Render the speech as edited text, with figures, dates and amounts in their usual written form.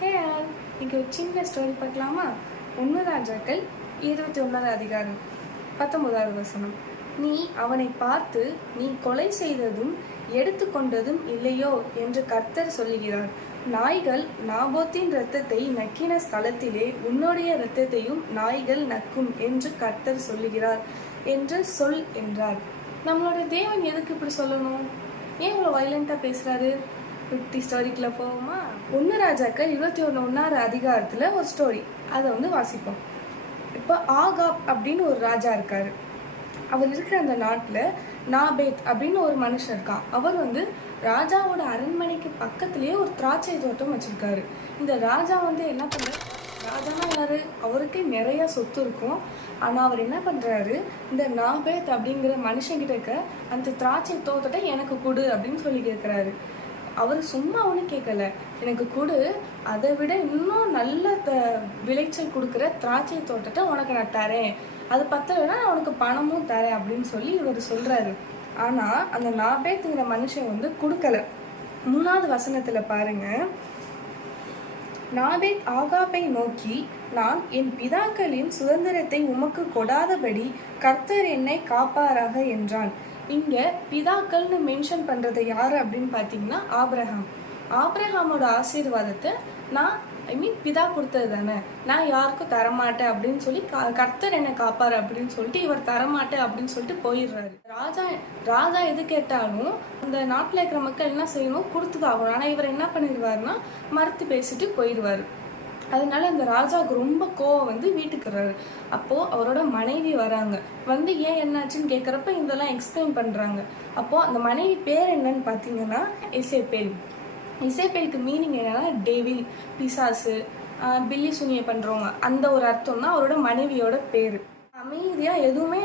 Hey all, இங்கே ஒரு சின்ன ஸ்டோரி பார்க்கலாமா? 1 ராஜாக்கள் 21 அதிகாரம் 19வது வசனம். நீ அவனை பார்த்து, நீ கொலை செய்ததும் எடுத்துக்கொண்டதும் இல்லையோ என்று கர்த்தர் சொல்லுகிறார். நாய்கள் நாபோத்தின் இரத்தத்தை நக்கின ஸ்தலத்திலே உன்னுடைய இரத்தத்தையும் நாய்கள் நக்கும் என்று கர்த்தர் சொல்லுகிறார் என்று சொல் என்றார். நம்மளோட தேவன் எதுக்கு இப்படி சொல்லணும்? ஏன் இவ்வளோ வைலண்டாக பேசுகிறாரு? 50 ஸ்டோரிக்குள்ள போவோமா? 1 ராஜாக்கள் 21 அதிகாரத்தில் ஒரு ஸ்டோரி, அதை வாசிப்போம். இப்போ ஆகாப் அப்படின்னு ஒரு ராஜா இருக்காரு. அவர் இருக்கிற அந்த நாட்டில் நாபேத் அப்படின்னு ஒரு மனுஷன் இருக்கான். அவர் ராஜாவோட அரண்மனைக்கு பக்கத்துலேயே ஒரு திராட்சை தோட்டம் வச்சிருக்காரு. இந்த ராஜா என்ன பண்ணுறாரு? ராஜானா யாரு? அவருக்கு நிறைய சொத்து இருக்கும். ஆனால் அவர் என்ன பண்ணுறாரு, இந்த நாபேத் அப்படிங்கிற மனுஷங்கிட்ட இருக்க அந்த திராட்சை தோட்டத்தை எனக்கு கொடு அப்படின்னு சொல்லி கேட்குறாரு. அவர் சும்மா ஒன்றும் கேட்கல, எனக்கு கொடு, அதை விட இன்னும் நல்ல விளைச்சல் கொடுக்குற திராட்சை தோட்டத்தை உனக்கு நான் தரேன், அது பத்தலைன்னா நான் உனக்கு பணமும் தரேன் அப்படின்னு சொல்லி இவர் சொல்கிறாரு. ஆனால் அந்த நாபேத்துங்கிற மனுஷன் கொடுக்கல. 3வது வசனத்தில் பாருங்க, நாபேத் ஆகாபை நோக்கி, நான் என் பிதாக்களின் சுதந்திரத்தை உமக்கு கொடாதபடி கர்த்தர் என்னை காப்பாராக என்றான். இங்க பிதாக்கள்னு மென்ஷன் பண்றது யாரு அப்படின்னு பார்த்தீங்கன்னா ஆபிரகாமோட ஆசீர்வாதத்தை பிதா கொடுத்தது தானே, நான் யாருக்கும் தரமாட்டேன் அப்படின்னு சொல்லி கர்த்தர் என்னை காப்பாரு அப்படின்னு சொல்லிட்டு இவர் தரமாட்டேன் அப்படின்னு சொல்லிட்டு போயிடுறாரு. ராஜா எது கேட்டாலும் அந்த நாட்டில் இருக்கிற மக்கள் என்ன செய்யணும், கொடுத்துதாகணும். ஆனால் இவர் என்ன பண்ணிடுவாருன்னா மறுத்து பேசிட்டு போயிடுவாரு. அதனால அந்த ராஜாவுக்கு ரொம்ப கோவம் வீட்டுக்குறாரு. அப்போ அவரோட மனைவி வராங்க. ஏன் என்னாச்சுன்னு கேட்குறப்ப இதெல்லாம் எக்ஸ்பிளைன் பண்றாங்க. அப்போ அந்த மனைவி பேர் என்னன்னு பார்த்தீங்கன்னா இசேபேல். இசேபேலுக்கு மீனிங் என்னன்னா டேவில், பிசாசு, பில்லி சுனியை பண்றவங்க, அந்த ஒரு அர்த்தம் தான் அவரோட மனைவியோட பேரு. அமைதியா எதுவுமே